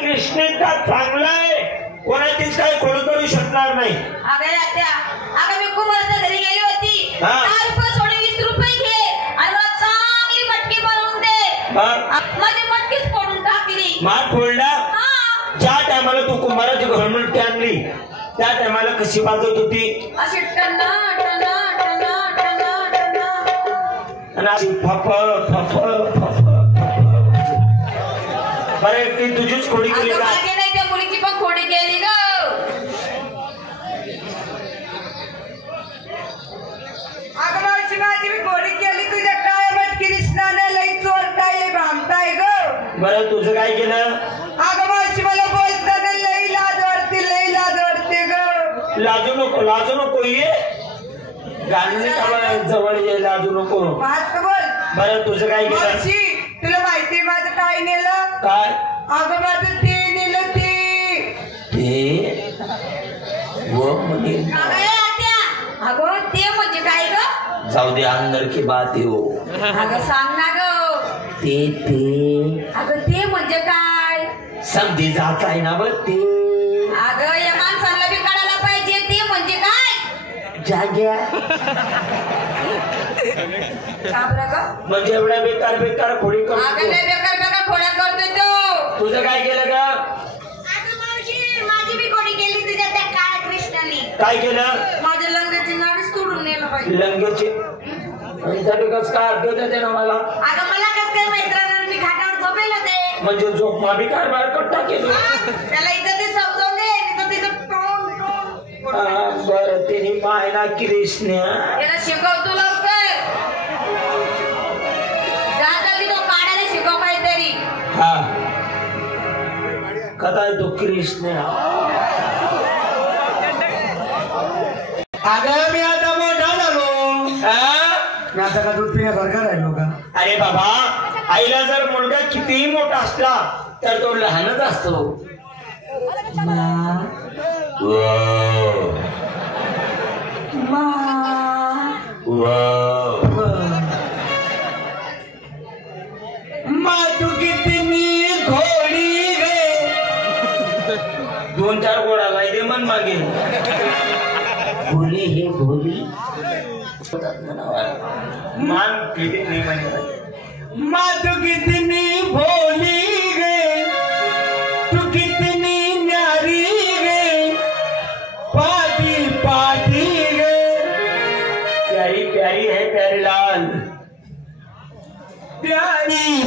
कृष्ण इतका चांगला आहे, कोणाचीच काही खोड करू शकणार नाही. अगं मी कुमारच्या घरी गेली होती. 4 रुपये सोडे 20 रुपये घे आणि मला चांगली मटकी बनवून दे. माझी मटकीच फोडून टाकली. मार फोडला. ज्या टायमाला तू कुंभाराची घरमटकी आणली त्या टायमाला कशी वाजत होती? अशी टना टना टना टना टना आणि अशी फप फप फप. बरं ती तुझीच खोडी केली का? नाही, त्या मुलीची पण खोडी केली ग. अगं मावशी माझी मी खोडी केली. तुझ्या काय मटकी दिसणार लई चोरताय भामताय ग. बरं तुझं काय केलं? अगं मावशी मला बोलताना लई लाज वाटते ग. लाजू नको ये गाणी जवळ ये, लाजू नको. मस्त बोल. बरं तुझं काय केलं? मावशी तुला माहिती माझं काय नेलं? काय? अगं माझं ते नेलं ते. अगं ते म्हणजे काय ग? जाऊ दे, अंदर की बात हो. अगं सांग ना ग. ते अगं ते म्हणजे काय? समजी जात आहे ना बघ ते. अगं या माणसाला बी कळायला पाहिजे ते म्हणजे काय. जाग्या म्हणजे एवढ्या बेकार खोडी करतो. अगं लय बेकार खोड्या करतोय तो. तुझं काय केलं का? अगं मावशी माझी बी खोडी केली तुझ्या त्या काळ्या कृष्णाने. काय केलं? माझ्या लंगाची नाडीच तोडून नेलं पाहिजे. लंगेची कस काय अर्थ देते ना मला? अगं मला कस काय माहित राहणार, मी घाटावर झोपेल होते. म्हणजे झोप माबी काय बाहेर कट्टा केली. त्याला इथं ते समजवून दे, तिथं टोन. बरं तिने पाहिला कृष्ण याला शिकवतो लवकर. जाता की तो काढायला शिकव काहीतरी. हा कथा आहे तो कृष्ण. अगं मी आता मोठा झालो. मी आता का दूध पिण्यासारखा राहिलो का? अरे बाबा, आईला जर मुलगा कितीही मोठा असला तर तो लहानच असतो. तू किती घोडी गे. 2-4 गोळा लायदे मन मागे. भोली हे भोली मान किती नाही म्हणे. तू कितनी भोली गे, तू कितनी न्यारी गे, पाटी पाटी गे. प्यारी प्यारी है प्यारी लाल. प्यारी